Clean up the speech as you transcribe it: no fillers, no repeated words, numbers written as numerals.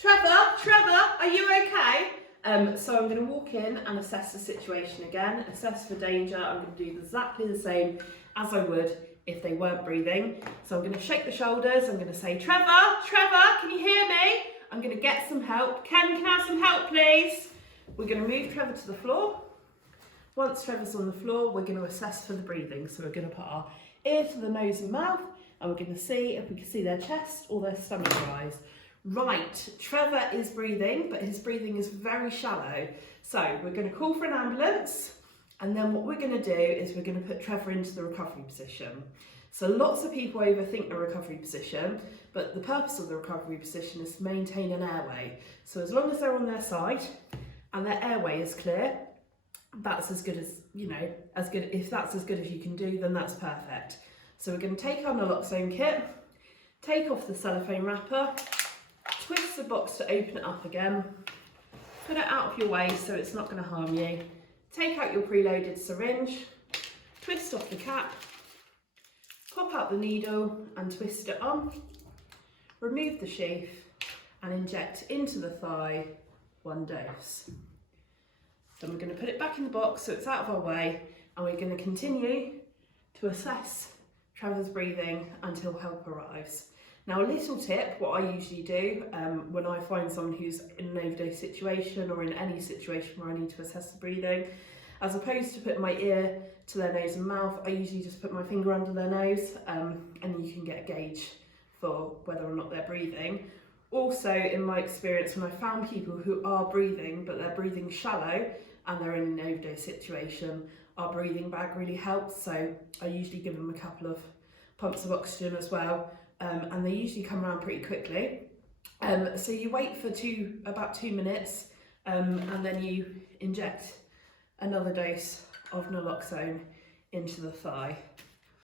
Trevor, are you okay? So I'm going to walk in and assess the situation again, assess for danger. I'm going to do exactly the same as I would if they weren't breathing. So I'm going to shake the shoulders. I'm going to say, Trevor, can you hear me? I'm going to get some help. Ken, can I have some help, please? We're going to move Trevor to the floor. Once Trevor's on the floor, we're going to assess for the breathing. So we're going to put our ear to the nose and mouth, and we're going to see if we can see their chest or their stomach rise. Right, Trevor is breathing, but his breathing is very shallow. So we're going to call for an ambulance, and then what we're going to do is we're going to put Trevor into the recovery position. So lots of people overthink the recovery position, but the purpose of the recovery position is to maintain an airway. So as long as they're on their side and their airway is clear, that's as good as, if that's as good as you can do, then that's perfect. So we're going to take our Naloxone kit, take off the cellophane wrapper, twist the box to open it up again, put it out of your way so it's not going to harm you, take out your preloaded syringe, twist off the cap, pop out the needle and twist it on, remove the sheath and inject into the thigh 1 dose. Then we're going to put it back in the box so it's out of our way, and we're going to continue to assess Trevor's breathing until help arrives. Now, a little tip, what I usually do when I find someone who's in an overdose situation or in any situation where I need to assess the breathing, as opposed to putting my ear to their nose and mouth, I usually just put my finger under their nose and you can get a gauge for whether or not they're breathing. Also, in my experience, when I found people who are breathing, but they're breathing shallow and they're in an overdose situation, our breathing bag really helps. So I usually give them a couple of pumps of oxygen as well. And they usually come around pretty quickly. So you wait for about 2 minutes and then you inject another dose of Naloxone into the thigh.